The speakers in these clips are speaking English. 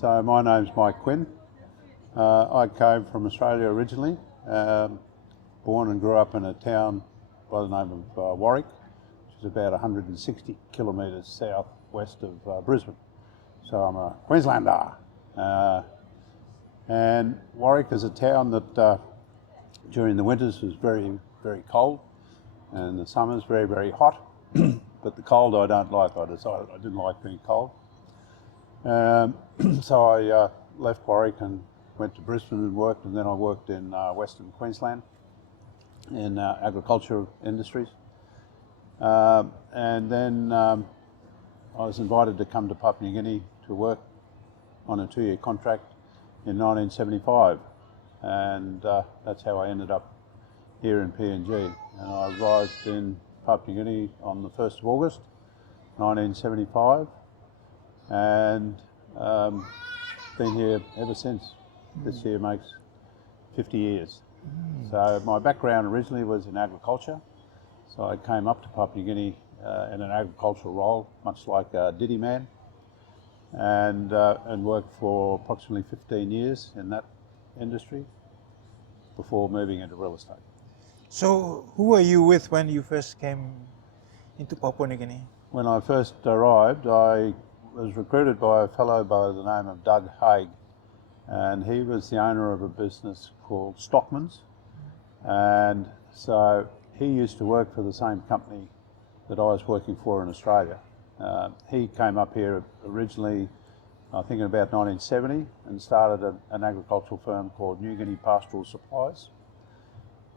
So my name's Mike Quinn. I came from Australia originally, born and grew up in a town by the name of Warwick, which is about 160 kilometres southwest of Brisbane. So I'm a Queenslander. And Warwick is a town that during the winters was very, very cold, and the summers very, very hot. But the cold I don't like. I decided I didn't like being cold. So I left Warwick and went to Brisbane and worked, and then I worked in Western Queensland in agriculture industries. And then I was invited to come to Papua New Guinea to work on a 2-year contract in 1975, and that's how I ended up here in PNG. And I arrived in Papua New Guinea on the 1st of August 1975, and been here ever since. This year makes 50 years. So my background originally was in agriculture, so I came up to Papua New Guinea in an agricultural role, much like a diddy man, and worked for approximately 15 years in that industry before moving into real estate. So who were you with when you first came into Papua New Guinea? When I first arrived, I was recruited by a fellow by the name of Doug Hagen, and he was the owner of a business called Stockman's, and so he used to work for the same company that I was working for in Australia. He came up here originally, I think in about 1970, and started an agricultural firm called New Guinea Pastoral Supplies.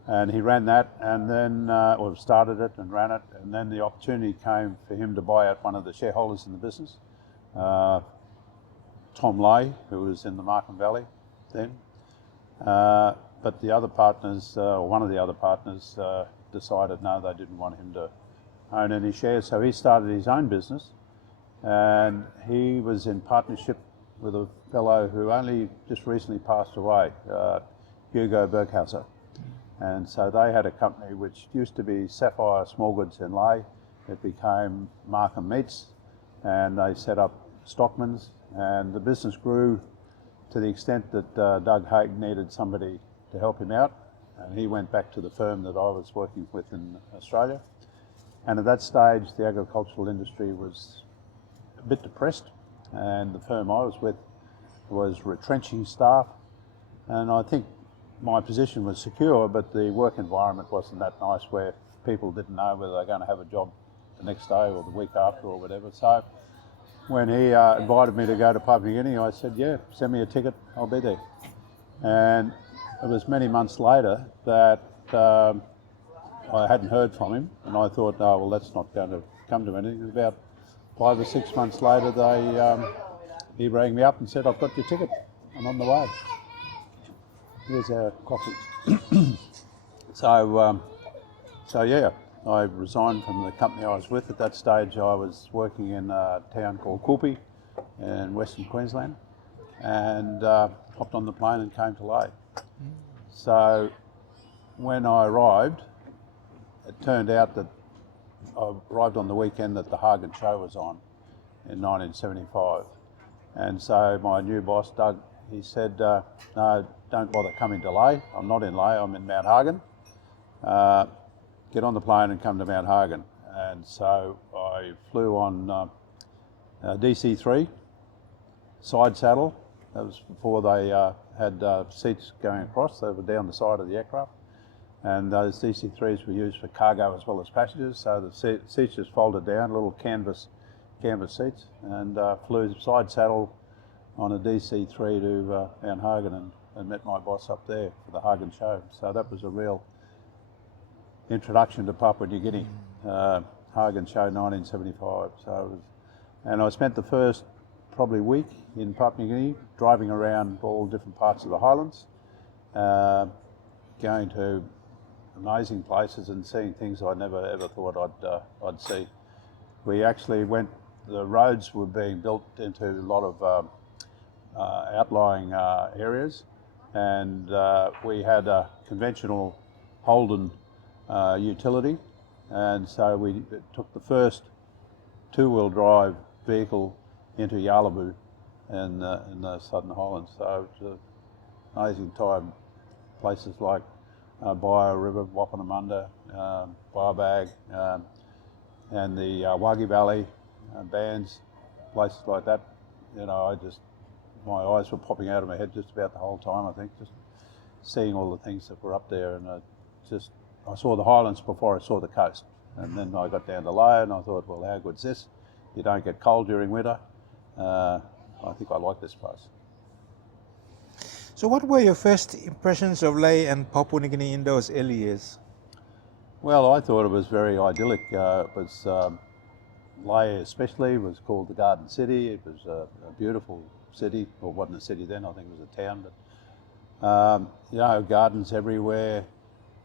And he ran that, and then, or started it and ran it, and then the opportunity came for him to buy out one of the shareholders in the business, Tom Lae, who was in the Markham Valley then. But the other partners, one of the other partners, decided no, they didn't want him to own any shares, so he started his own business, and he was in partnership with a fellow who only just recently passed away, Hugo Berghauser. And so they had a company which used to be Sapphire Small Goods in Lae. It became Markham Meats, and they set up Stockman's, and the business grew to the extent that Doug Hagen needed somebody to help him out, and he went back to the firm that I was working with in Australia. And at that stage, the agricultural industry was a bit depressed, and the firm I was with was retrenching staff, and I think my position was secure, but the work environment wasn't that nice, where people didn't know whether they're going to have a job the next day or the week after or whatever. So when he invited me to go to Papua New Guinea, I said, yeah, send me a ticket, I'll be there. And it was many months later that I hadn't heard from him, and I thought, oh, well, that's not going to come to anything. About 5 or 6 months later, he rang me up and said, I've got your ticket, I'm on the way. Here's our coffee. So yeah, I resigned from the company I was with. At that stage, I was working in a town called Kulpi in Western Queensland, and hopped on the plane and came to Lae. So when I arrived, it turned out that I arrived on the weekend that the Hagen show was on in 1975. And so my new boss, Doug, he said, no, don't bother coming to Lae. I'm not in Lae, I'm in Mount Hagen. Get on the plane and come to Mount Hagen. And so I flew on DC-3, side saddle. That was before they had seats going across. They were down the side of the aircraft. And those DC-3s were used for cargo as well as passengers. So the seats just folded down, little canvas seats, and flew side saddle on a DC-3 to Mount Hagen and met my boss up there for the Hagen show. So that was a real introduction to Papua New Guinea, Hagen show 1975. And I spent the first probably week in Papua New Guinea driving around all different parts of the Highlands, going to amazing places and seeing things I never ever thought I'd see. We actually went, the roads were being built into a lot of outlying areas, and we had a conventional Holden utility, and so we took the first two-wheel drive vehicle into Yalabu in the Southern Highlands. So it's an amazing time. Places like Bia River, Wapanamunda, Barbag, and the Wagi Valley, bands, places like that. You know, my eyes were popping out of my head just about the whole time, I think, just seeing all the things that were up there. And I saw the Highlands before I saw the coast. And then I got down to Lae and I thought, well, how good's this? You don't get cold during winter. I think I like this place. So what were your first impressions of Lae and Papua New Guinea in those early years? Well, I thought it was very idyllic. Lae especially was called the Garden City. It was a beautiful city. Well, it wasn't a city then, I think it was a town. But, you know, gardens everywhere.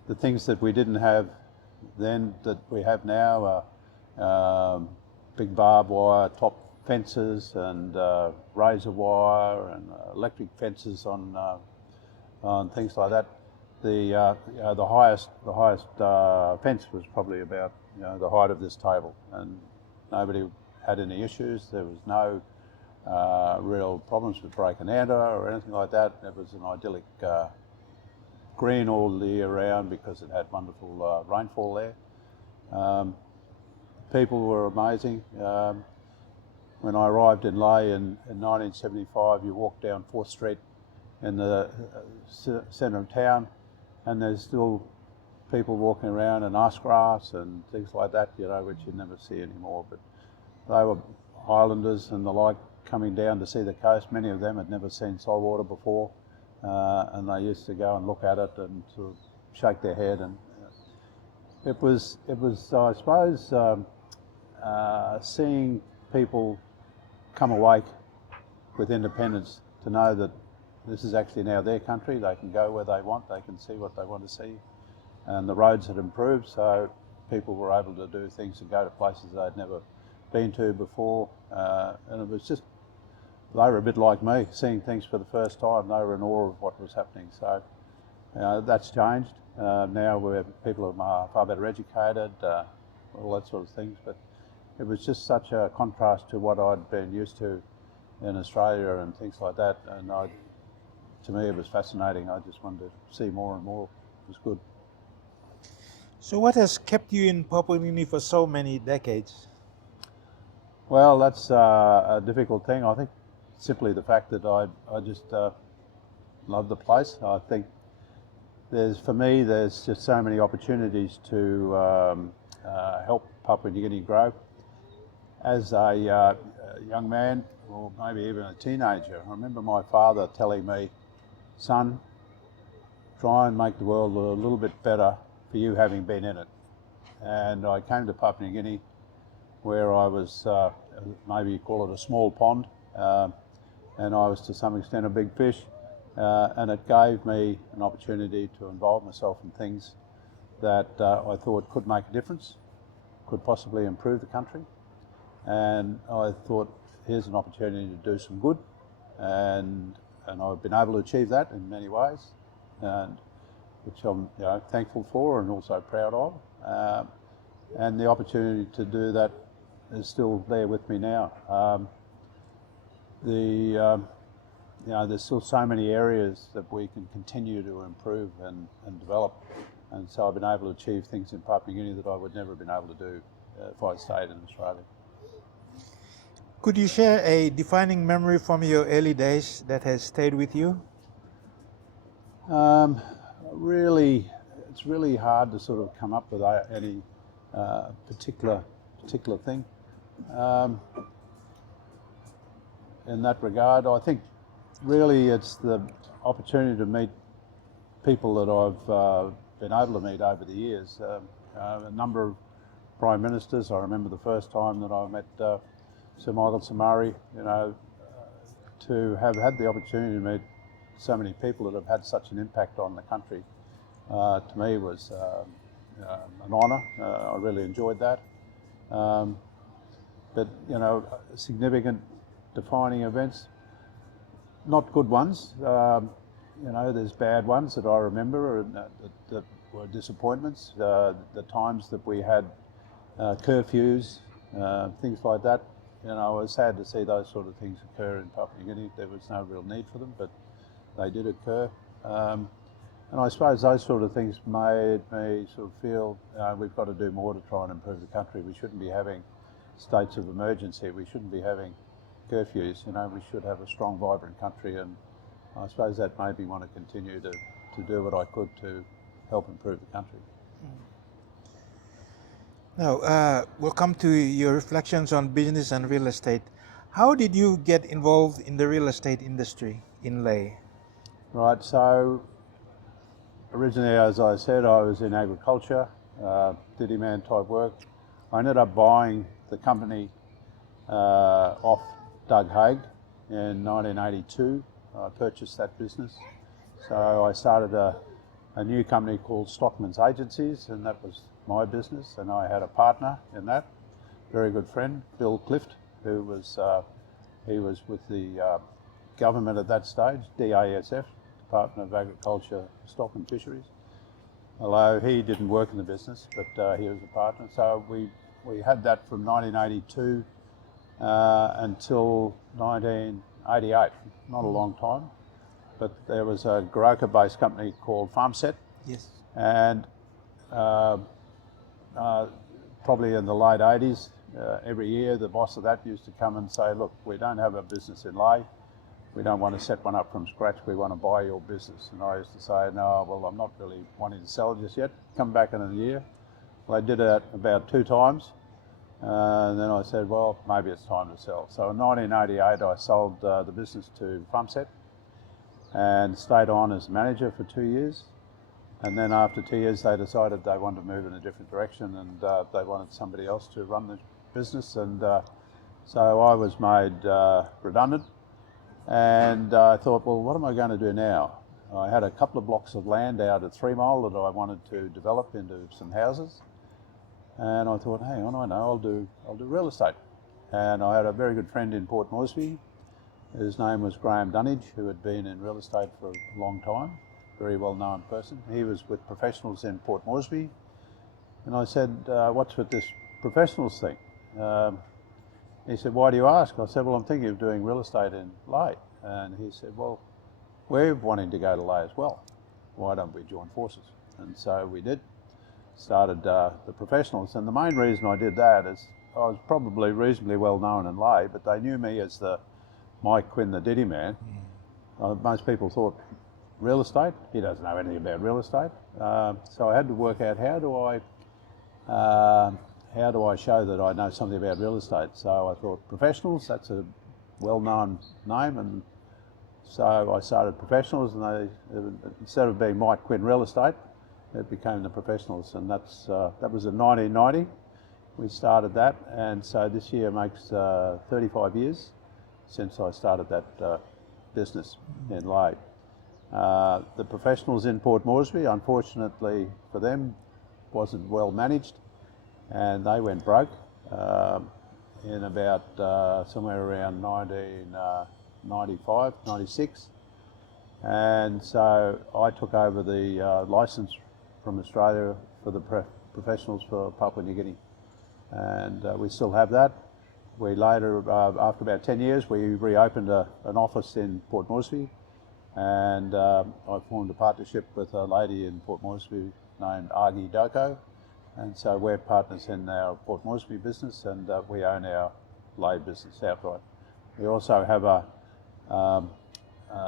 The things that we didn't have then that we have now are big barbed wire top fences and razor wire and electric fences on things like that. The highest fence was probably about the height of this table, and nobody had any issues. There was no real problems with breaking under or anything like that. It was an idyllic green all the year round because it had wonderful rainfall there. People were amazing. When I arrived in Lae in 1975, you walk down 4th Street in the centre of town, and there's still people walking around in ice grass and things like that, which you never see anymore. But they were Highlanders and the like coming down to see the coast. Many of them had never seen saltwater before, and they used to go and look at it and sort of shake their head. And it was I suppose, seeing people come awake with independence, to know that this is actually now their country. They can go where they want, they can see what they want to see, and the roads had improved, so people were able to do things and go to places they'd never been to before, and it was just, they were a bit like me, seeing things for the first time. They were in awe of what was happening. So that's changed. Now people are far better educated, all that sort of things, but it was just such a contrast to what I'd been used to in Australia and things like that, and to me it was fascinating. I just wanted to see more and more. It was good. So what has kept you in Papua New Guinea for so many decades? Well, that's a difficult thing. I think simply the fact that I just love the place. I think for me there's just so many opportunities to help Papua New Guinea grow. As a young man, or maybe even a teenager, I remember my father telling me, son, try and make the world a little bit better for you having been in it. And I came to Papua New Guinea where I was, maybe you call it a small pond, and I was to some extent a big fish, and it gave me an opportunity to involve myself in things that I thought could make a difference, could possibly improve the country. And I thought, here's an opportunity to do some good, and I've been able to achieve that in many ways, and which I'm thankful for and also proud of. And the opportunity to do that is still there with me now. There's still so many areas that we can continue to improve and develop, and so I've been able to achieve things in Papua New Guinea that I would never have been able to do if I'd stayed in Australia. Could you share a defining memory from your early days that has stayed with you? Really, it's really hard to sort of come up with any particular thing. In that regard, I think really it's the opportunity to meet people that I've been able to meet over the years. A number of Prime Ministers. I remember the first time that I met Sir Michael Somare, to have had the opportunity to meet so many people that have had such an impact on the country, to me was an honour. I really enjoyed that. But, significant defining events, not good ones. There's bad ones that I remember and that were disappointments. The times that we had curfews, things like that. I was sad to see those sort of things occur in Papua New Guinea. There was no real need for them, but they did occur. And I suppose those sort of things made me sort of feel we've got to do more to try and improve the country. We shouldn't be having states of emergency. We shouldn't be having curfews. We should have a strong, vibrant country, and I suppose that made me want to continue to do what I could to help improve the country. Now, we'll come to your reflections on business and real estate. How did you get involved in the real estate industry in Lae? Right, so originally, as I said, I was in agriculture, ditty man type work. I ended up buying the company off Doug Hagen in 1982. I purchased that business. So I started a new company called Stockman's Agencies, and that was my business, and I had a partner in that, very good friend, Bill Clift, who was he was with the government at that stage, DASF, Department of Agriculture, Stock and Fisheries. Although he didn't work in the business, but he was a partner. So we had that from 1982 until 1988, not a long time. But there was a Goroka-based company called Farmset. Yes. And probably in the late 80s, every year the boss of that used to come and say, look, we don't have a business in Lae. We don't want to set one up from scratch. We want to buy your business. And I used to say, no, well, I'm not really wanting to sell it just yet. Come back in a year. Well, they did it about 2 times. And then I said, well, maybe it's time to sell. So in 1988, I sold the business to Farmset and stayed on as manager for 2 years. And then after 2 years, they decided they wanted to move in a different direction, and they wanted somebody else to run the business. And so I was made redundant. And I thought, well, what am I going to do now? I had a couple of blocks of land out at 3 Mile that I wanted to develop into some houses. And I thought, hang on, I know, I'll do real estate. And I had a very good friend in Port Moresby. His name was Graham Dunnage, who had been in real estate for a long time, very well-known person. He was with Professionals in Port Moresby. And I said, what's with this Professionals thing? He said, why do you ask? I said, well, I'm thinking of doing real estate in Lae. And he said, well, we're wanting to go to Lae as well. Why don't we join forces? And so we did. Started the Professionals. And the main reason I did that is I was probably reasonably well known in Lae, but they knew me as the Mike Quinn, the ditty man. Most people thought, real estate? He doesn't know anything about real estate. So I had to work out how do I show that I know something about real estate? So I thought Professionals, that's a well-known name, and so I started Professionals, and instead of being Mike Quinn Real Estate, it became the Professionals, and that was in 1990. We started that, and so this year makes 35 years since I started that business in Lae. The Professionals in Port Moresby, unfortunately for them, wasn't well managed, and they went broke in about somewhere around 1995, 96. And so I took over the licence from Australia for the Professionals for Papua New Guinea. And we still have that. We later, after about 10 years, we reopened an office in Port Moresby, and I formed a partnership with a lady in Port Moresby named Agi Doko, and so we're partners in our Port Moresby business, and we own our Lae business outright. We also have a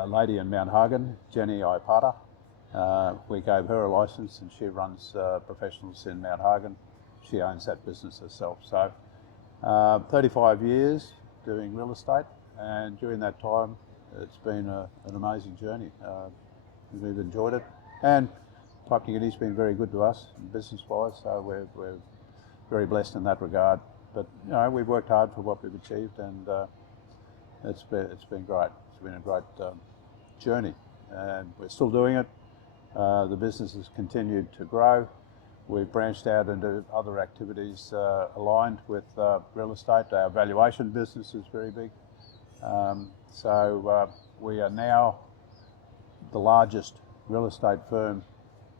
lady in Mount Hagen, Jenny Ipata. We gave her a licence, and she runs Professionals in Mount Hagen. She owns that business herself. So 35 years doing real estate, and during that time it's been an amazing journey. We've enjoyed it, and Papua New Guinea's been very good to us business-wise, so we're very blessed in that regard. But we've worked hard for what we've achieved, and it's been great. It's been a great journey, and we're still doing it. The business has continued to grow. We've branched out into other activities aligned with real estate. Our valuation business is very big. So we are now the largest real estate firm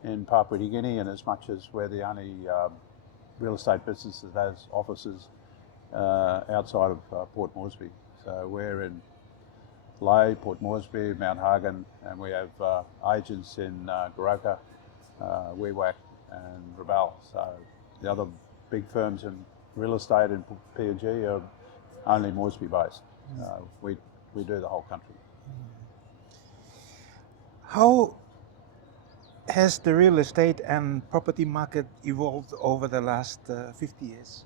in Papua New Guinea, and as much as we're the only real estate business that has offices outside of Port Moresby. So we're in Lae, Port Moresby, Mount Hagen, and we have agents in Goroka, Wewak and Rabaul. So the other big firms in real estate in PNG are only Moresby based. We do the whole country. How has the real estate and property market evolved over the last 50 years?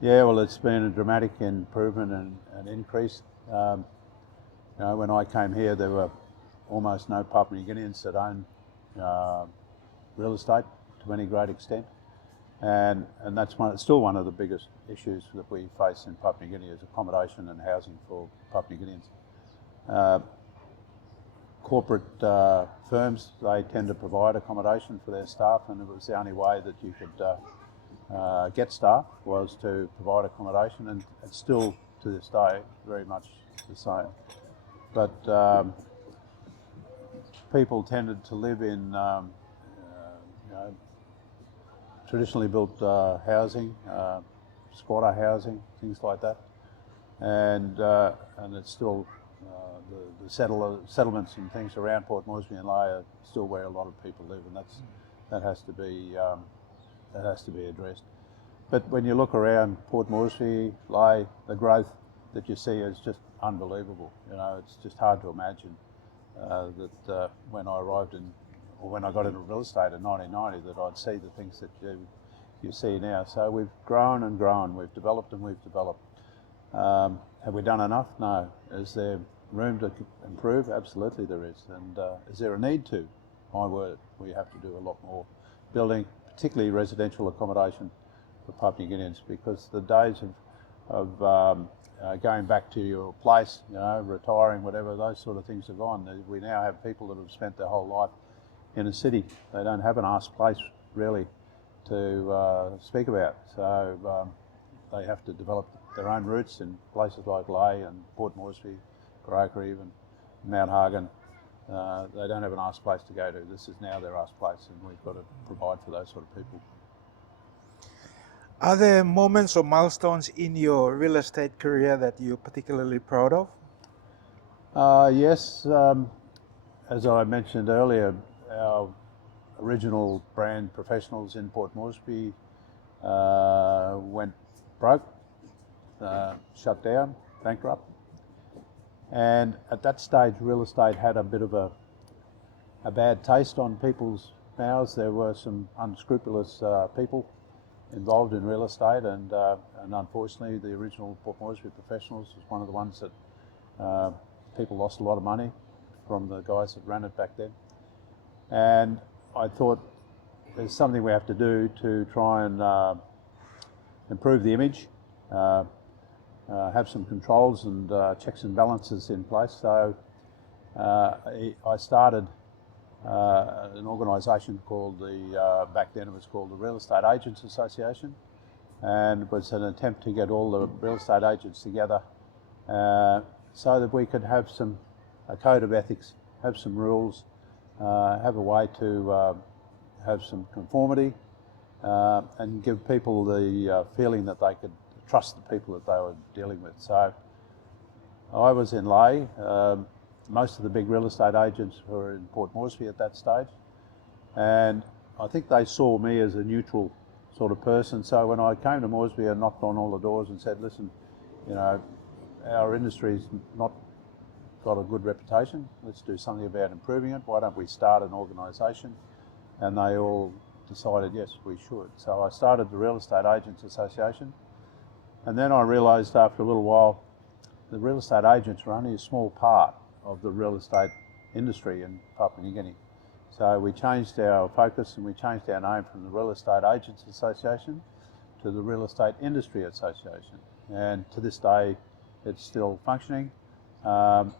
Yeah, well, it's been a dramatic improvement and increase. When I came here, there were almost no Papua New Guineans that owned real estate to any great extent, and that's still one of the biggest issues that we face in Papua New Guinea is accommodation and housing for Papua New Guineans. Corporate firms, they tend to provide accommodation for their staff, and it was the only way that you could get staff was to provide accommodation, and it's still to this day very much the same. But people tended to live in traditionally built housing, squatter housing, things like that, and it's still the settlements and things around Port Moresby and Lae are still where a lot of people live, and that has to be addressed. But when you look around Port Moresby, Lae, the growth that you see is just unbelievable. It's just hard to imagine that when I arrived when I got into real estate in 1990, that I'd see the things that you see now. So we've grown and grown, we've developed and we've developed. Have we done enough? No. Is there room to improve? Absolutely there is. And is there a need to? My word, we have to do a lot more building, particularly residential accommodation for Papua New Guineans, because the days of going back to your place, retiring, whatever, those sort of things are gone. We now have people that have spent their whole life in a city. They don't have an arse place really to speak about. So they have to develop their own roots in places like Lae and Port Moresby, Goroka even, Mount Hagen. They don't have an arse place to go to. This is now their arse place, and we've got to provide for those sort of people. Are there moments or milestones in your real estate career that you're particularly proud of? Yes. As I mentioned earlier, our original brand, Professionals in Port Moresby, went broke, shut down, bankrupt. And at that stage, real estate had a bit of a bad taste on people's mouths. There were some unscrupulous people involved in real estate, and unfortunately the original Port Moresby Professionals was one of the ones that people lost a lot of money from the guys that ran it back then. And I thought there's something we have to do to try and improve the image, have some controls and checks and balances in place. So I started an organisation called back then it was called the Real Estate Agents Association, and it was an attempt to get all the real estate agents together so that we could have a code of ethics, have some rules, have a way to have some conformity, and give people the feeling that they could trust the people that they were dealing with. So I was in Lae. Most of the big real estate agents were in Port Moresby at that stage, and I think they saw me as a neutral sort of person. So when I came to Moresby and knocked on all the doors and said, listen, our industry's not got a good reputation, let's do something about improving it, why don't we start an organisation? And they all decided, yes, we should. So I started the Real Estate Agents Association, and then I realised after a little while the real estate agents were only a small part of the real estate industry in Papua New Guinea. So we changed our focus and we changed our name from the Real Estate Agents Association to the Real Estate Industry Association. And to this day, it's still functioning. It's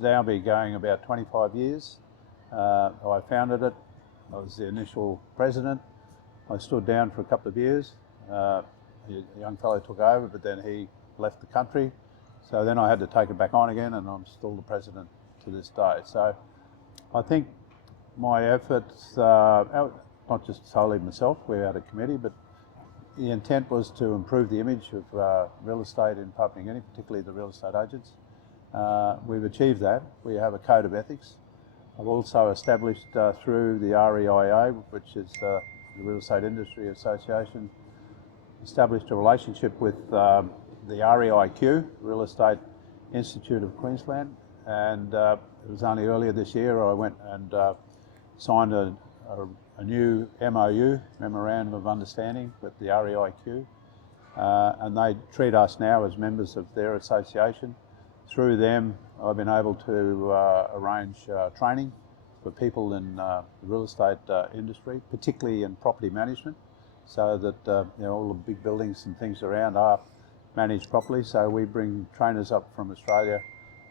now been going about 25 years. I founded it. I was the initial president. I stood down for a couple of years. A young fellow took over, but then he left the country. So then I had to take it back on again, and I'm still the president to this day. So I think my efforts, not just solely myself, we had a committee, but the intent was to improve the image of real estate in Papua New Guinea, particularly the real estate agents. We've achieved that. We have a code of ethics. I've also established through the REIA, which is the Real Estate Industry Association, established a relationship with the REIQ, Real Estate Institute of Queensland, and it was only earlier this year I went and signed a new MOU, Memorandum of Understanding, with the REIQ, and they treat us now as members of their association. Through them, I've been able to arrange training for people in the real estate industry, particularly in property management, so that all the big buildings and things around are managed properly. So we bring trainers up from Australia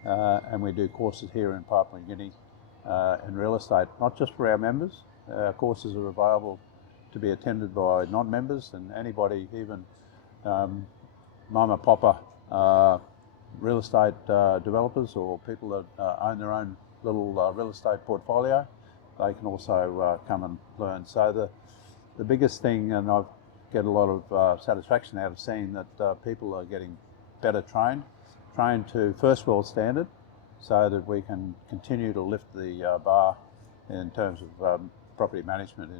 and we do courses here in Papua New Guinea in real estate, not just for our members. Courses are available to be attended by non-members and anybody, even mama papa real estate developers or people that own their own little real estate portfolio. They can also come and learn. So the biggest thing, and I get a lot of satisfaction out of seeing that people are getting better trained to first world standard, so that we can continue to lift the bar in terms of property management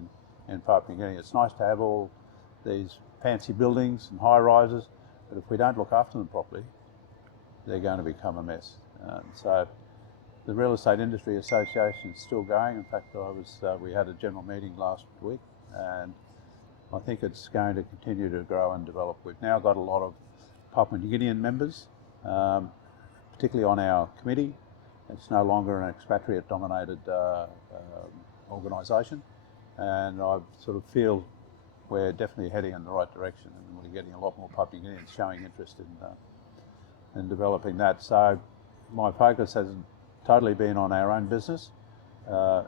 in Papua New Guinea. It's nice to have all these fancy buildings and high rises, but if we don't look after them properly, they're going to become a mess. So the Real Estate Industry Association is still going. In fact, we had a general meeting last week, and I think it's going to continue to grow and develop. We've now got a lot of Papua New Guinean members, particularly on our committee. It's no longer an expatriate-dominated organisation, and I sort of feel we're definitely heading in the right direction, and we're getting a lot more Papua New Guineans showing interest in developing that. So my focus hasn't totally been on our own business.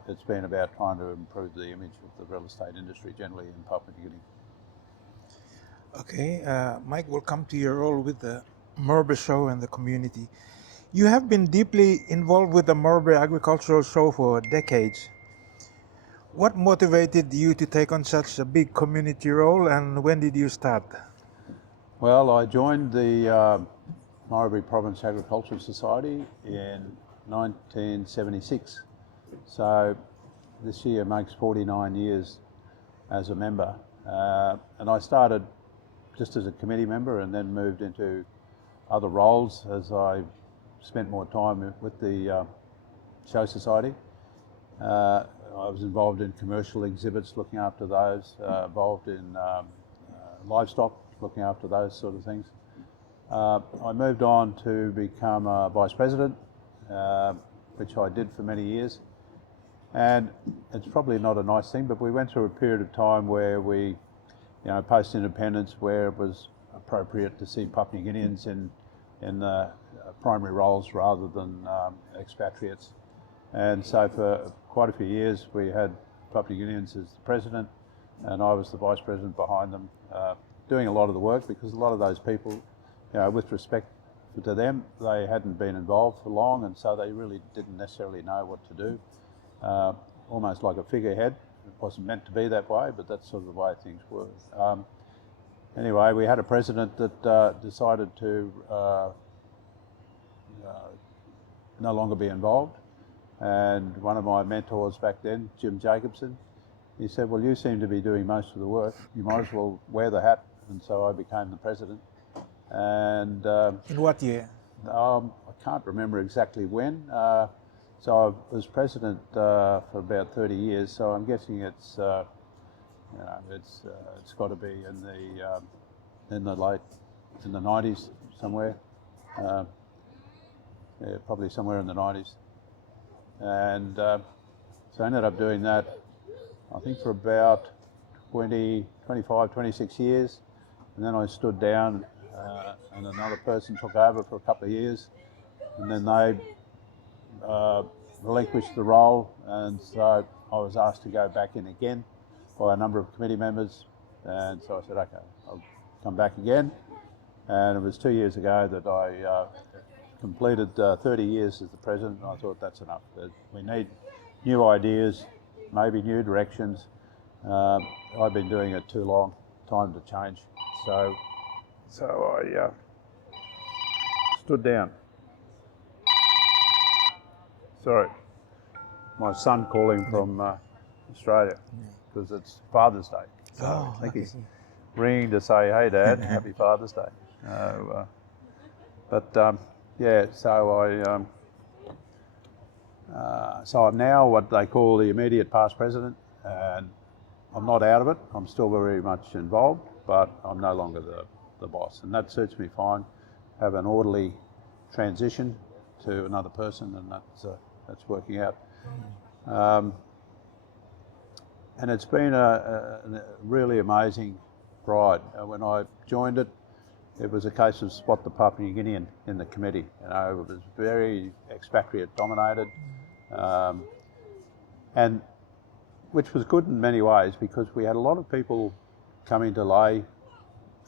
It's been about trying to improve the image of the real estate industry generally in Papua New Guinea. Okay, Mike, we'll come to your role with the Morobe Show and the community. You have been deeply involved with the Morobe Agricultural Show for decades. What motivated you to take on such a big community role, and when did you start? Well, I joined the Morobe Province Agricultural Society in 1976. So this year makes 49 years as a member. And I started just as a committee member and then moved into other roles as I spent more time with the Show Society. I was involved in commercial exhibits, looking after those, involved in livestock, looking after those sort of things. I moved on to become a vice president, which I did for many years. And it's probably not a nice thing, but we went through a period of time where we, post-independence, where it was appropriate to see Papua New Guineans in the primary roles rather than expatriates. And so for quite a few years we had Papua New Guineans as the president, and I was the vice president behind them, doing a lot of the work, because a lot of those people, with respect to them, they hadn't been involved for long, and so they really didn't necessarily know what to do. Almost like a figurehead. It wasn't meant to be that way, but that's sort of the way things were. Anyway, we had a president that decided to no longer be involved, and one of my mentors back then, Jim Jacobson, he said, well, you seem to be doing most of the work, you might as well wear the hat. And so I became the president. And in what year? I can't remember exactly when. So I was president for about 30 years. So I'm guessing it's got to be in the 90s somewhere. Probably somewhere in the 90s. And so I ended up doing that, I think, for about 25, 26 years. And then I stood down and another person took over for a couple of years. And then they relinquished the role, and so I was asked to go back in again by a number of committee members, and so I said, okay, I'll come back again. And it was 2 years ago that I completed 30 years as the president, and I thought that's enough. We need new ideas, maybe new directions. I've been doing it too long, time to change. So I stood down. Sorry, my son calling from Australia because it's Father's Day. So I think he's ringing to say, "Hey, Dad, happy Father's Day." So I'm now what they call the immediate past president, and I'm not out of it. I'm still very much involved, but I'm no longer the boss, and that suits me fine. Have an orderly transition to another person, and that's working out. And it's been a really amazing ride. When I joined it, it was a case of spot the Papua New Guinean in the committee. You know, it was very expatriate dominated, and which was good in many ways because we had a lot of people coming to Lae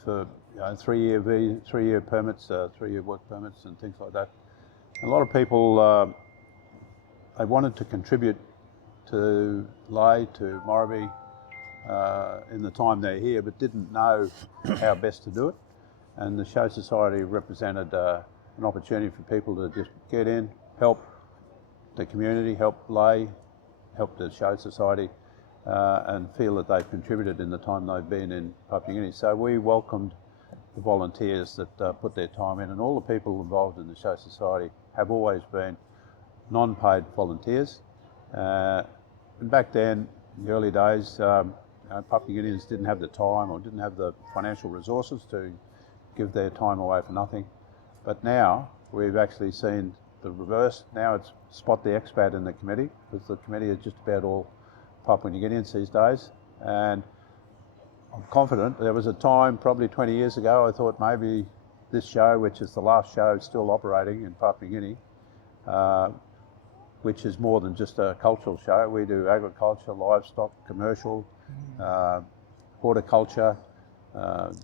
for 3-year permits, 3-year work permits, and things like that. A lot of people they wanted to contribute to Lae, to Morobe in the time they're here, but didn't know how best to do it. And the Show Society represented an opportunity for people to just get in, help the community, help Lae, help the Show Society, and feel that they've contributed in the time they've been in Papua New Guinea. So we welcomed the volunteers that put their time in, and all the people involved in the Show Society have always been non-paid volunteers. And back then, in the early days, Papua New Guineans didn't have the time or didn't have the financial resources to give their time away for nothing. But now we've actually seen the reverse. Now it's spot the expat in the committee, because the committee is just about all Papua New Guineans these days. And I'm confident. There was a time, probably 20 years ago, I thought maybe this show, which is the last show still operating in Papua New Guinea, which is more than just a cultural show. We do agriculture, livestock, commercial, horticulture,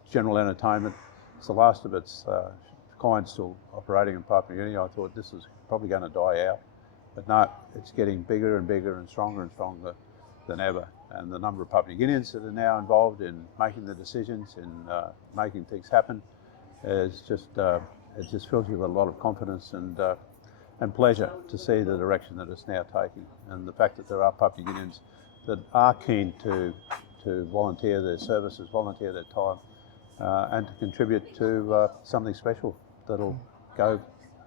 general entertainment. It's the last of its kind still operating in Papua New Guinea. I thought this is probably going to die out, but no, it's getting bigger and bigger and stronger than ever. And the number of Papua New Guineans that are now involved in making the decisions, in making things happen, is just it just fills you with a lot of confidence and pleasure to see the direction that it's now taking, and the fact that there are Papua New Guineans that are keen to volunteer their services, volunteer their time, and to contribute to something special that'll go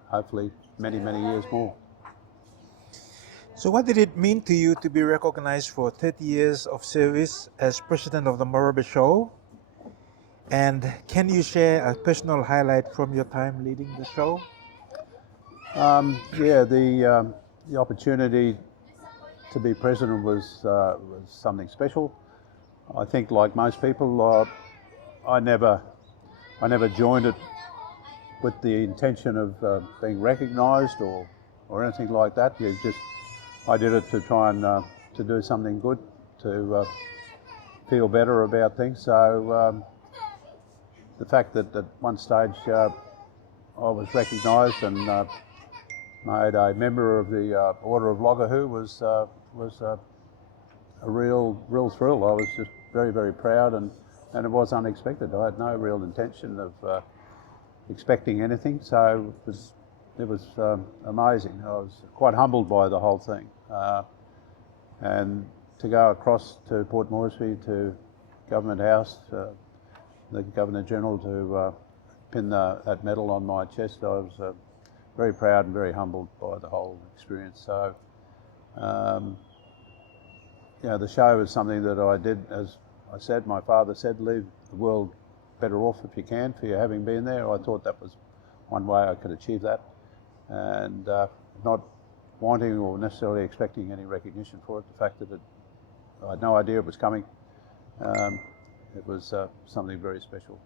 hopefully many, many years more. So what did it mean to you to be recognized for 30 years of service as president of the Morobe Show? And can you share a personal highlight from your time leading the show? The opportunity to be president was something special. I think, like most people, I never joined it with the intention of being recognised or anything like that. I did it to try and to do something good, to feel better about things. So the fact that at one stage I was recognised and made a member of the Order of Logohu was a real thrill. I was just very, very proud, and it was unexpected. I had no real intention of expecting anything, so it was amazing. I was quite humbled by the whole thing, and to go across to Port Moresby, to Government House, the Governor General, to pin that medal on my chest, I was very proud and very humbled by the whole experience. So, the show is something that I did, as I said, my father said, leave the world better off if you can, for you having been there. I thought that was one way I could achieve that, and not wanting or necessarily expecting any recognition for it. The fact that I had no idea it was coming, it was something very special.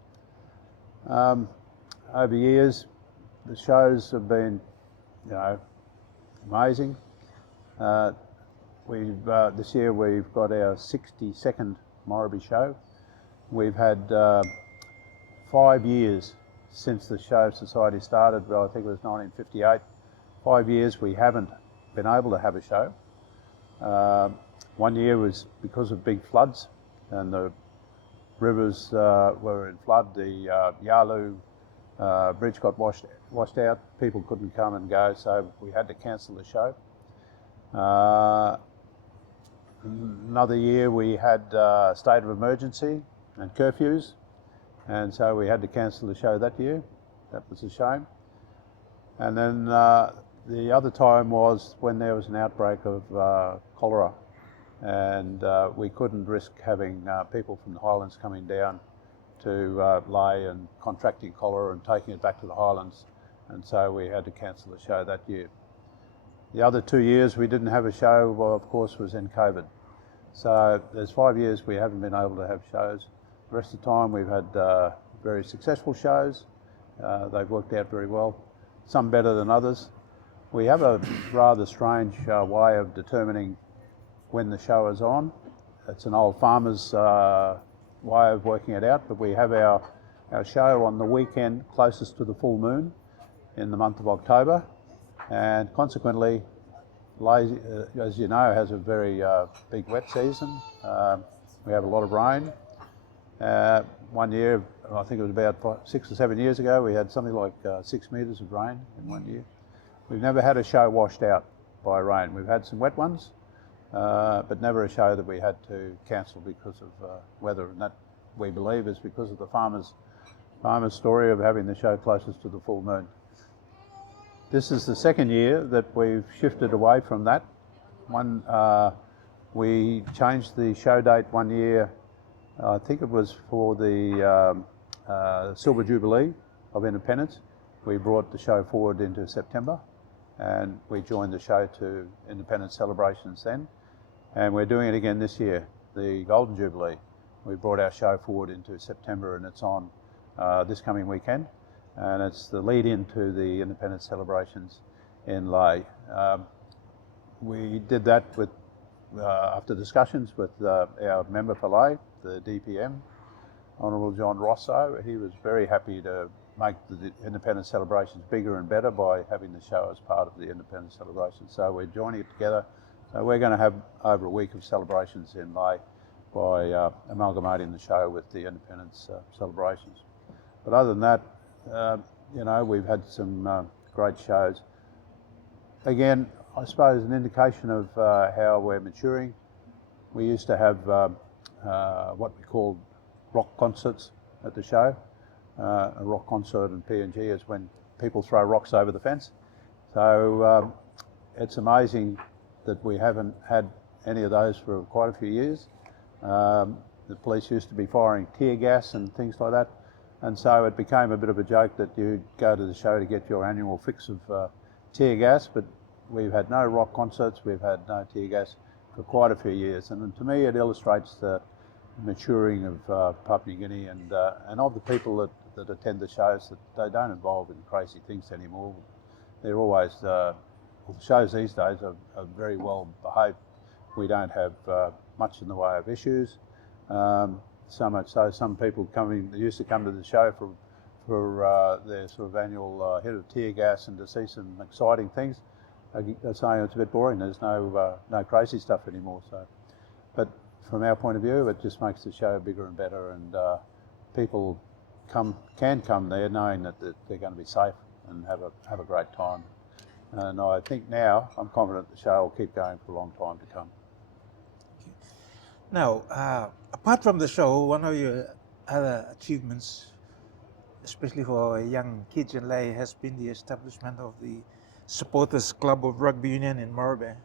Over years, the shows have been, amazing. This year we've got our 62nd Morobe show. We've had 5 years since the Show Society started. Well, I think it was 1958. 5 years we haven't been able to have a show. 1 year was because of big floods, and the rivers were in flood. The Yalu bridge got washed out. People couldn't come and go, so we had to cancel the show. Another year we had a state of emergency and curfews, and so we had to cancel the show that year. That was a shame. And then the other time was when there was an outbreak of cholera, and we couldn't risk having people from the Highlands coming down to Lae and contracting cholera and taking it back to the Highlands, and so we had to cancel the show that year. The other 2 years we didn't have a show, well, of course, was in COVID. So there's 5 years we haven't been able to have shows. The rest of the time we've had very successful shows. They've worked out very well, some better than others. We have a rather strange way of determining when the show is on. It's an old farmer's way of working it out, but we have our show on the weekend closest to the full moon in the month of October, and consequently, Lae, as you know, has a very big wet season. We have a lot of rain. 1 year, I think it was about 6 or 7 years ago, we had something like 6 metres of rain in 1 year. We've never had a show washed out by rain. We've had some wet ones, but never a show that we had to cancel because of weather, and that, we believe, is because of the farmer's story of having the show closest to the full moon. This is the second year that we've shifted away from that. We changed the show date 1 year. I think it was for the Silver Jubilee of Independence. We brought the show forward into September, and we joined the show to Independence celebrations then. And we're doing it again this year, the Golden Jubilee. We brought our show forward into September, and it's on this coming weekend. And it's the lead into the Independence celebrations in Lae. We did that with after discussions with our member for Lae, the DPM, Honourable John Rosso. He was very happy to make the Independence celebrations bigger and better by having the show as part of the Independence celebrations. So we're joining it together. So we're going to have over a week of celebrations in Lae by amalgamating the show with the Independence celebrations. But other than that, you know, we've had some great shows. Again, I suppose an indication of how we're maturing. We used to have what we called rock concerts at the show. A rock concert in PNG is when people throw rocks over the fence. So it's amazing that we haven't had any of those for quite a few years. The police used to be firing tear gas and things like that. And so it became a bit of a joke that you go to the show to get your annual fix of tear gas, but we've had no rock concerts, we've had no tear gas for quite a few years. And to me, it illustrates the maturing of Papua New Guinea and of the people that attend the shows, that they don't involve in crazy things anymore. They're always, the shows these days are very well behaved. We don't have much in the way of issues. So much so, some people used to come to the show for their sort of annual hit of tear gas and to see some exciting things. They're saying it's a bit boring. There's no crazy stuff anymore. So, but from our point of view, it just makes the show bigger and better, and people can come there knowing that they're going to be safe and have a great time. And I think now I'm confident the show will keep going for a long time to come. Now, apart from the show, one of your other achievements, especially for young kids in Lae, has been the establishment of the Supporters Club of Rugby Union in Morobe,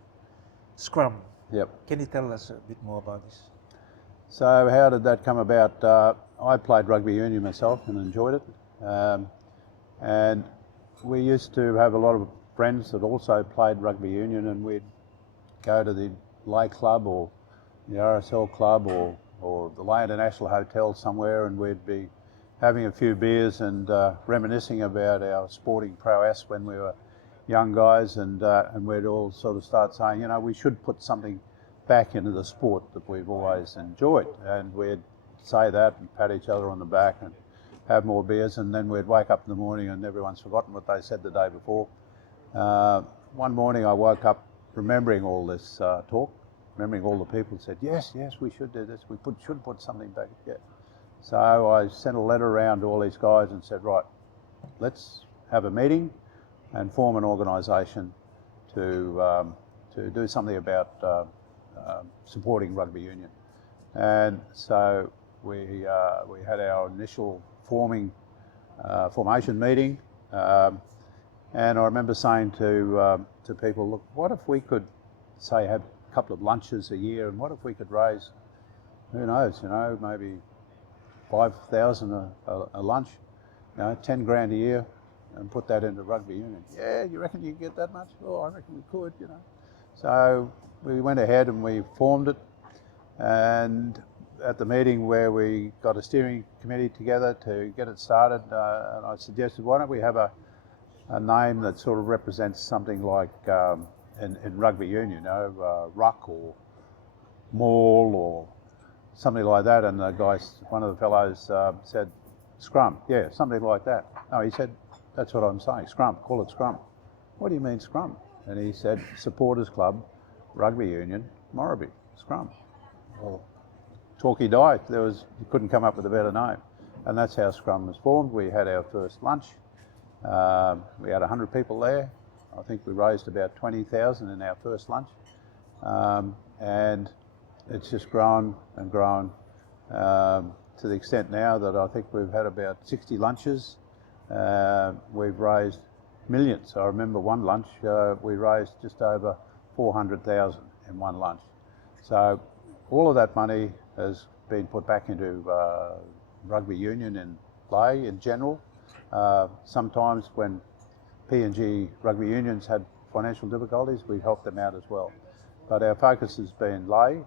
Scrum. Yep. Can you tell us a bit more about this? So how did that come about? I played rugby union myself and enjoyed it. And we used to have a lot of friends that also played rugby union, and we'd go to the Lae Club or the RSL Club or the Lae International Hotel somewhere, and we'd be having a few beers and reminiscing about our sporting prowess when we were young guys, and we'd all sort of start saying, you know, we should put something back into the sport that we've always enjoyed. And we'd say that and pat each other on the back and have more beers, and then we'd wake up in the morning and everyone's forgotten what they said the day before. One morning I woke up remembering all this talk, remembering all the people said, yes, we should do this, we should put something back. Yeah. So I sent a letter around to all these guys and said, right, let's have a meeting and form an organisation to do something about supporting rugby union. And so we had our initial formation meeting, and I remember saying to people, look, what if we could say have a couple of lunches a year, and what if we could raise, who knows, maybe 5,000 a lunch, 10 grand a year, and put that into rugby union. Yeah, you reckon you could get that much? Oh, I reckon we could, So we went ahead and we formed it, and at the meeting where we got a steering committee together to get it started, and I suggested, why don't we have a name that sort of represents something like in rugby union, ruck or maul or something like that. And the guy, one of the fellows said, scrum, yeah, something like that. No, he said, that's what I'm saying, scrum, call it scrum. What do you mean scrum? And he said, Supporters Club, Rugby Union, Morobe, scrum. Well, talkie died. You couldn't come up with a better name. And that's how Scrum was formed. We had our first lunch. We had 100 people there. I think we raised about 20,000 in our first lunch. And it's just grown and grown to the extent now that I think we've had about 60 lunches. We've raised millions. I remember one lunch, we raised just over 400,000 in one lunch. So all of that money has been put back into rugby union in Lae in general. Sometimes when PNG rugby unions had financial difficulties, we've helped them out as well. But our focus has been Lae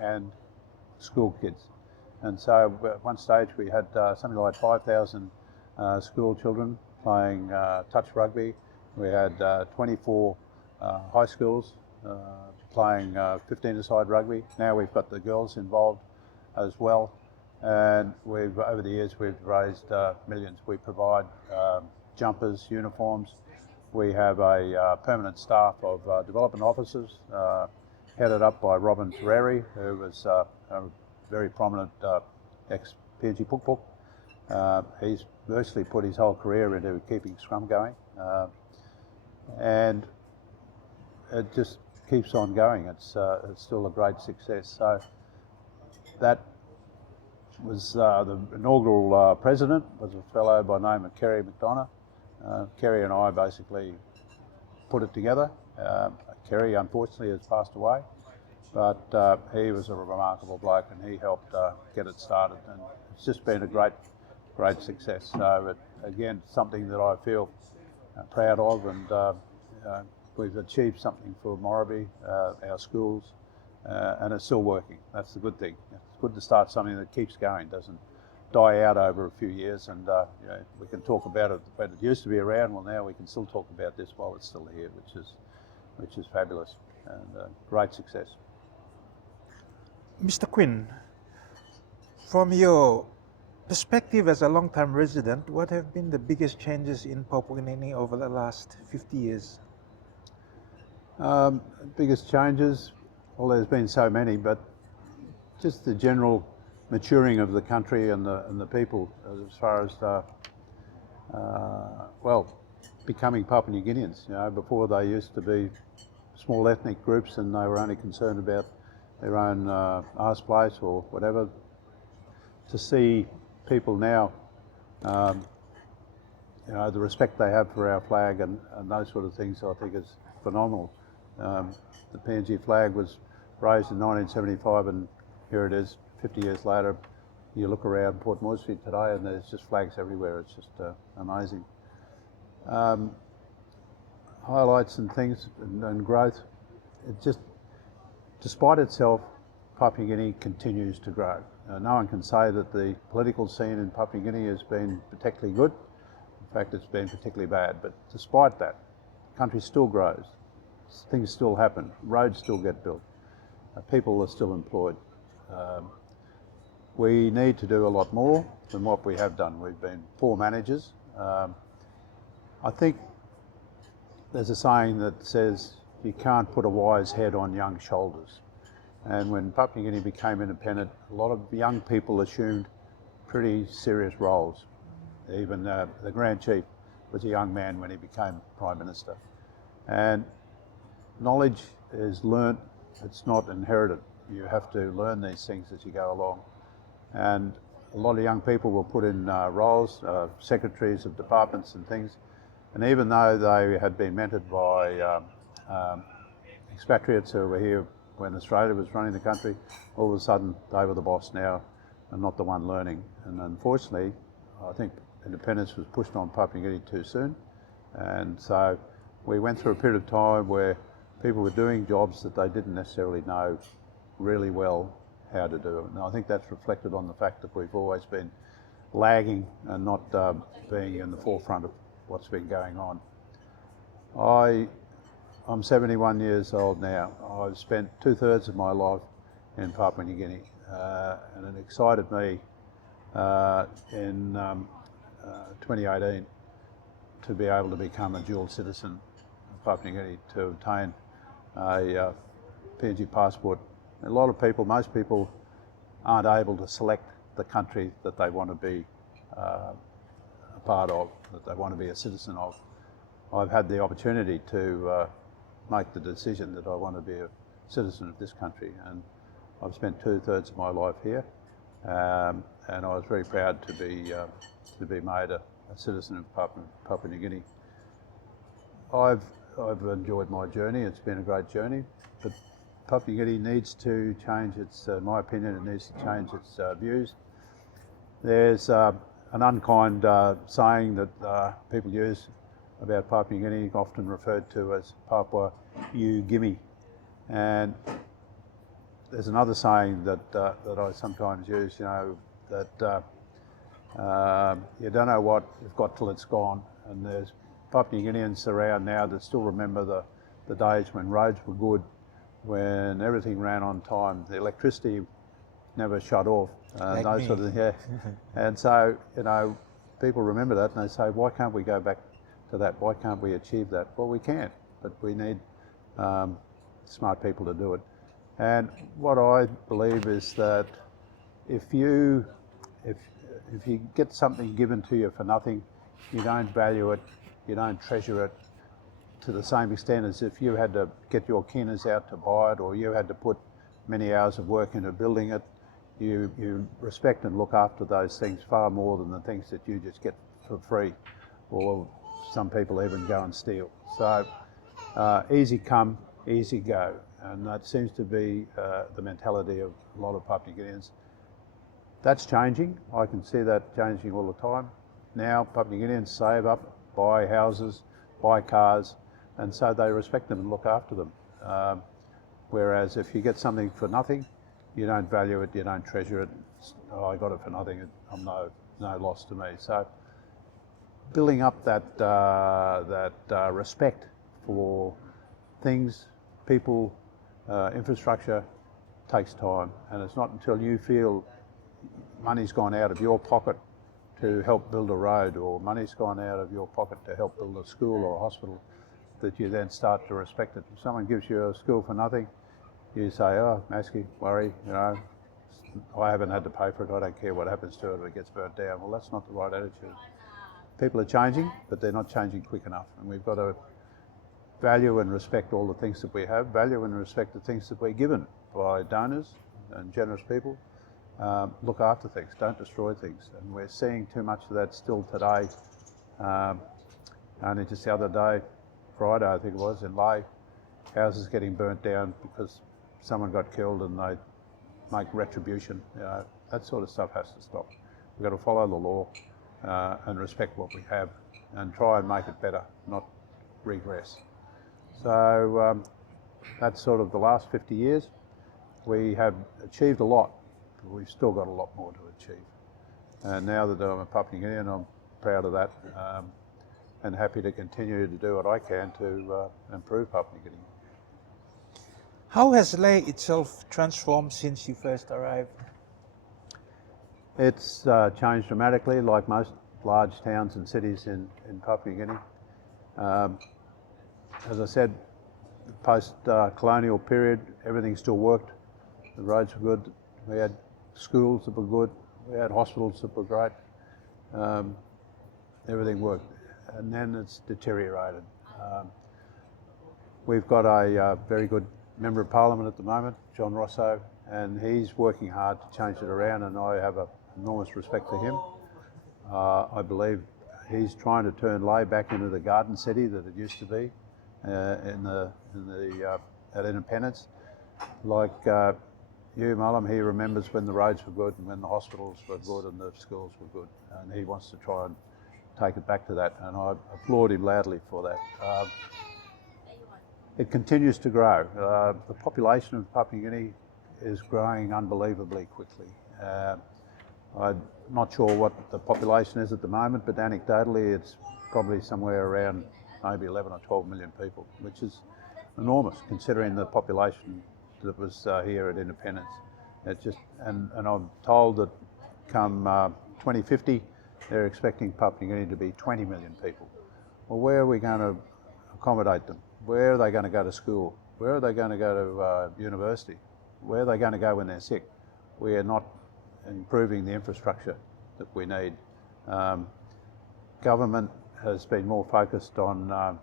and school kids. And so at one stage we had something like 5,000 school children playing touch rugby. We had 24 high schools playing 15-a-side rugby. Now we've got the girls involved as well, and over the years we've raised millions. We provide jumpers, uniforms. We have a permanent staff of development officers headed up by Robin Terreri, who was a very prominent ex-PNG Puk Puk. He's virtually put his whole career into keeping Scrum going, and it just keeps on going. It's still a great success. So that was the inaugural president was a fellow by the name of Kerry McDonough. Kerry and I basically put it together. Kerry unfortunately has passed away, but he was a remarkable bloke and he helped get it started, and it's just been a great success. So again, something that I feel proud of, and we've achieved something for Moresby, our schools, and it's still working. That's the good thing. It's good to start something that keeps going, doesn't die out over a few years, and we can talk about it when it used to be around. Well, now we can still talk about this while it's still here, which is fabulous and great success. Mr. Quinn, from your perspective as a long-time resident, what have been the biggest changes in Papua New Guinea over the last 50 years? Biggest changes, well, there's been so many, but just the general maturing of the country and the people, as far as becoming Papua New Guineans. Before they used to be small ethnic groups and they were only concerned about their own arse place or whatever. To see people now, the respect they have for our flag and those sort of things, I think is phenomenal. The PNG flag was raised in 1975, and here it is 50 years later. You look around Port Moresby today and there's just flags everywhere. It's just amazing. Highlights and things and growth. It just, despite itself, Papua New Guinea continues to grow. No one can say that the political scene in Papua New Guinea has been particularly good. In fact, it's been particularly bad. But despite that, the country still grows. Things still happen. Roads still get built. People are still employed. We need to do a lot more than what we have done. We've been poor managers. I think there's a saying that says you can't put a wise head on young shoulders. And when Papua New Guinea became independent, a lot of young people assumed pretty serious roles. Even the Grand Chief was a young man when he became Prime Minister. And knowledge is learnt, it's not inherited. You have to learn these things as you go along. And a lot of young people were put in roles, secretaries of departments and things. And even though they had been mentored by expatriates who were here when Australia was running the country, all of a sudden they were the boss now and not the one learning. And unfortunately, I think independence was pushed on Papua New Guinea too soon. And so we went through a period of time where people were doing jobs that they didn't necessarily know really well how to do. And I think that's reflected on the fact that we've always been lagging and not being in the forefront of what's been going on. I'm 71 years old now. I've spent 2/3 of my life in Papua New Guinea, and it excited me in 2018 to be able to become a dual citizen of Papua New Guinea, to obtain a PNG passport. A lot of people, most people, aren't able to select the country that they want to be a part of, that they want to be a citizen of. I've had the opportunity to make the decision that I want to be a citizen of this country, and I've spent 2/3 of my life here, and I was very proud to be made a citizen of Papua New Guinea. I've enjoyed my journey. It's been a great journey, but Papua New Guinea needs to change its, in my opinion, it needs to change its views. There's an unkind saying that people use about Papua New Guinea, often referred to as Papua New Guinea. And there's another saying that I sometimes use, you know, that you don't know what you've got till it's gone. And there's Papua New Guineans around now that still remember the days when roads were good, when everything ran on time, the electricity never shut off, Like those me. sort of things. Yeah. And so, you know, people remember that and they say, why can't we go back to that? Why can't we achieve that? Well, we can, but we need smart people to do it. And what I believe is that if you get something given to you for nothing, you don't value it, you don't treasure it to the same extent as if you had to get your keeners out to buy it, or you had to put many hours of work into building it. You respect and look after those things far more than the things that you just get for free, or some people even go and steal. So easy come, easy go, and that seems to be the mentality of a lot of Papua New Guineans. That's changing. I can see that changing all the time. Now Papua New Guineans save up, buy houses, buy cars, and so they respect them and look after them. Whereas if you get something for nothing, you don't value it, you don't treasure it. Oh, I got it for nothing, I'm no loss to me. So building up that respect for things, people, infrastructure takes time, and it's not until you feel money's gone out of your pocket to help build a road, or money's gone out of your pocket to help build a school or a hospital, that you then start to respect it. If someone gives you a school for nothing, you say, oh, Masky, worry, you know, I haven't had to pay for it, I don't care what happens to it if it gets burnt down. Well, that's not the right attitude. People are changing, but they're not changing quick enough, and we've got to value and respect all the things that we have, value and respect the things that we're given by donors and generous people. Look after things, don't destroy things, and we're seeing too much of that still today. Only just the other day, Friday I think it was, in Lae, houses getting burnt down because someone got killed and they make retribution. You know, that sort of stuff has to stop. We've got to follow the law and respect what we have and try and make it better, not regress. So that's sort of the last 50 years. We have achieved a lot, but we've still got a lot more to achieve. And now that I'm a Papua New Guinean, I'm proud of that and happy to continue to do what I can to improve Papua New Guinea. How has Lae itself transformed since you first arrived? It's changed dramatically, like most large towns and cities in Papua New Guinea. As I said, post-colonial period, everything still worked. The roads were good. We had schools that were good. We had hospitals that were great. Everything worked. And then it's deteriorated. We've got a very good Member of Parliament at the moment, John Rosso, and he's working hard to change it around, and I have enormous respect for him. I believe he's trying to turn Lae back into the garden city that it used to be at Independence. Like you, Mullum, he remembers when the roads were good and when the hospitals were good and the schools were good, and he wants to try and take it back to that, and I applaud him loudly for that. It continues to grow. The population of Papua New Guinea is growing unbelievably quickly. I'm not sure what the population is at the moment, but anecdotally it's probably somewhere around maybe 11 or 12 million people, which is enormous considering the population that was here at Independence. It's just, and I'm told that come 2050, they're expecting Papua New Guinea to be 20 million people. Well, where are we going to accommodate them? Where are they going to go to school? Where are they going to go to university? Where are they going to go when they're sick? We are not improving the infrastructure that we need. Government has been more focused on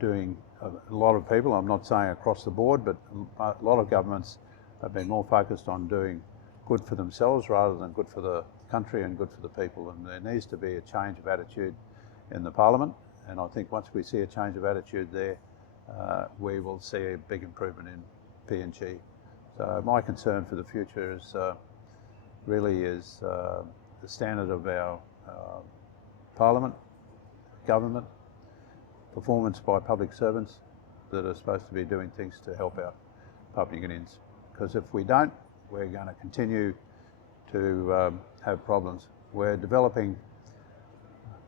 doing, a lot of people, I'm not saying across the board, but a lot of governments have been more focused on doing good for themselves rather than good for the country and good for the people. And there needs to be a change of attitude in the Parliament. And I think once we see a change of attitude there, we will see a big improvement in PNG. So my concern for the future is really the standard of our Parliament, government, performance by public servants that are supposed to be doing things to help out Papua New Guineans. Because if we don't, we're going to continue to have problems. We're developing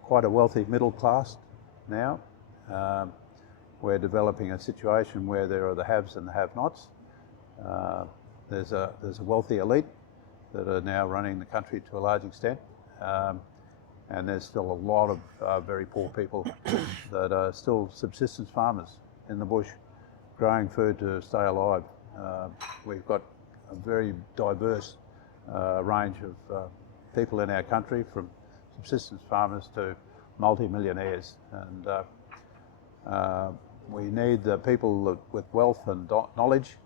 quite a wealthy middle class now. We're developing a situation where there are the haves and the have-nots. There's a wealthy elite that are now running the country to a large extent, and there's still a lot of very poor people that are still subsistence farmers in the bush, growing food to stay alive. We've got a very diverse range of people in our country, from subsistence farmers to multi-millionaires, and we need the people with wealth and knowledge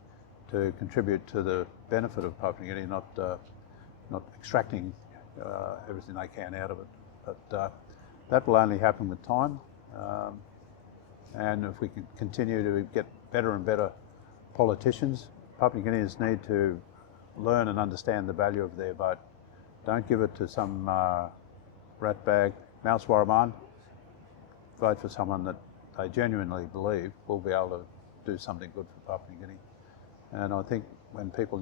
to contribute to the benefit of Papua New Guinea, not extracting everything they can out of it. But that will only happen with time, and if we can continue to get better and better politicians, Papua New Guineans need to learn and understand the value of their vote. Don't give it to some ratbag, mouse warraman. Vote for someone that they genuinely believe will be able to do something good for Papua New Guinea. And I think when people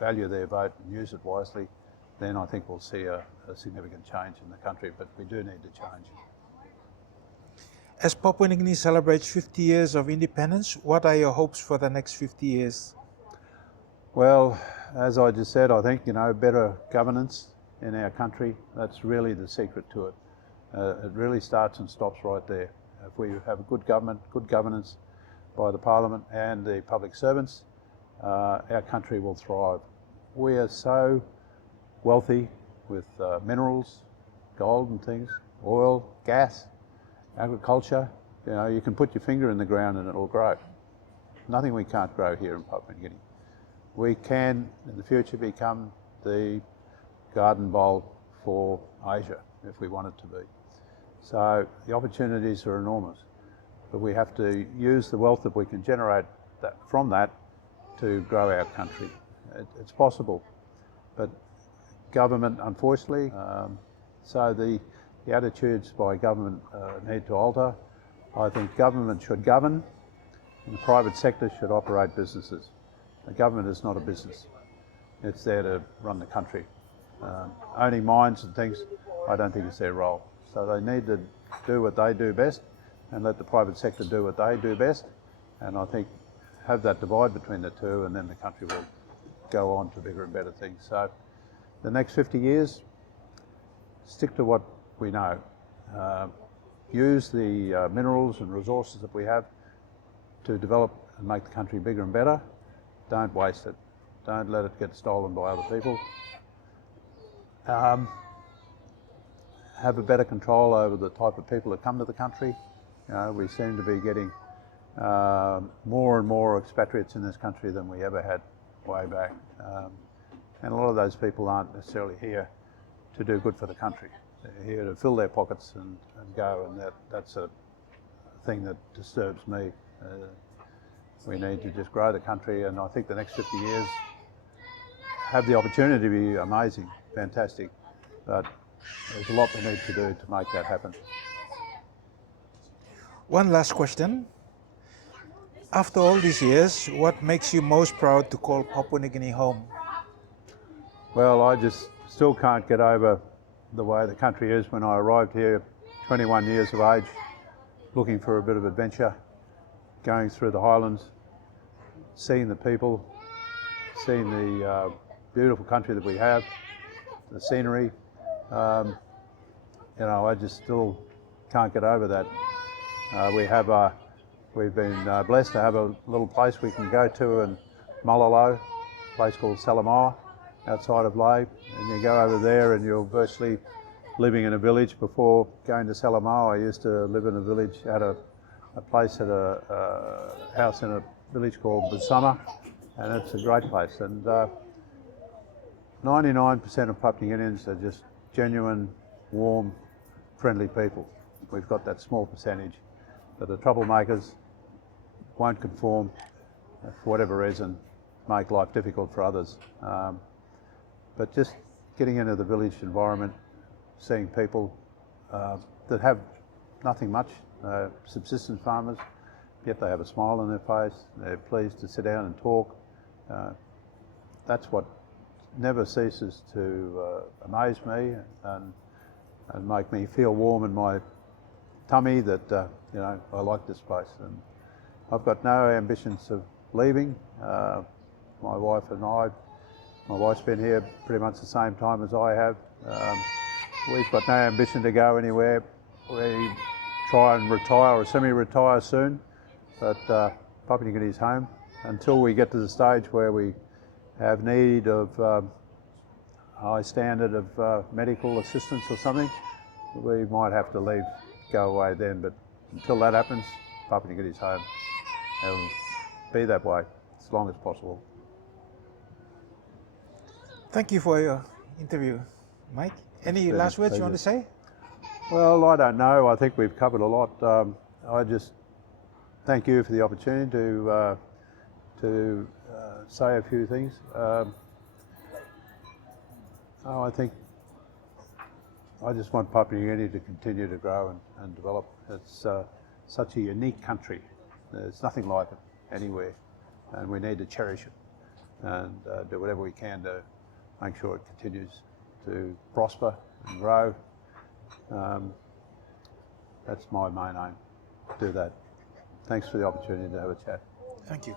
value their vote and use it wisely, then I think we'll see a significant change in the country, but we do need to change. As Papua New Guinea celebrates 50 years of independence, what are your hopes for the next 50 years? Well, as I just said, I think, better governance in our country, that's really the secret to it. It really starts and stops right there. If we have a good government, good governance by the Parliament and the public servants, our country will thrive. We are so wealthy with minerals, gold and things, oil, gas, agriculture. You can put your finger in the ground and it'll grow. Nothing we can't grow here in Papua New Guinea. We can, in the future, become the garden bowl for Asia, if we want it to be. So the opportunities are enormous, but we have to use the wealth that we can generate from that to grow our country. It's possible, but government, unfortunately, so the attitudes by government need to alter. I think government should govern, and the private sector should operate businesses. The government is not a business. It's there to run the country. Owning mines and things, I don't think it's their role. So they need to do what they do best and let the private sector do what they do best. And I think have that divide between the two, and then the country will go on to bigger and better things. So the next 50 years, stick to what we know. Use the minerals and resources that we have to develop and make the country bigger and better. Don't waste it. Don't let it get stolen by other people. have a better control over the type of people that come to the country. We seem to be getting more and more expatriates in this country than we ever had way back. And a lot of those people aren't necessarily here to do good for the country. They're here to fill their pockets and go, and that's a thing that disturbs me. We need to just grow the country, and I think the next 50 years have the opportunity to be amazing, fantastic, but there's a lot we need to do to make that happen. One last question. After all these years, what makes you most proud to call Papua New Guinea home? Well, I just still can't get over the way the country is. When I arrived here, 21 years of age, looking for a bit of adventure, going through the Highlands, seeing the people, seeing the beautiful country that we have, the scenery. I just still can't get over that. We've been blessed to have a little place we can go to in Malalo, a place called Salamaua, outside of Lae, and you go over there and you're virtually living in a village. Before going to Salamaua, I used to live in a village, at a place at a house in a village called Busama, and it's a great place. And 99% of Papua New Guineans are just genuine, warm, friendly people. We've got that small percentage that are troublemakers, won't conform, for whatever reason, make life difficult for others. But just getting into the village environment, seeing people that have nothing much, subsistence farmers, yet they have a smile on their face, they're pleased to sit down and talk. That's what never ceases to amaze me and make me feel warm in my tummy that I like this place. And I've got no ambitions of leaving. My wife and I, my wife's been here pretty much the same time as I have. We've got no ambition to go anywhere. We try and retire or semi-retire soon, but Papua New Guinea's home until we get to the stage where we have need of high standard of medical assistance or something. We might have to leave, go away then, but until that happens, Papua New Guinea's home. It'll be that way as long as possible. Thank you for your interview, Mike. Any last words you want to say? Well, I don't know. I think we've covered a lot. I just thank you for the opportunity to say a few things. I think I just want Papua New Guinea to continue to grow and develop. It's such a unique country. There's nothing like it anywhere, and we need to cherish it and do whatever we can to make sure it continues to prosper and grow. That's my main aim, do that. Thanks for the opportunity to have a chat. Thank you.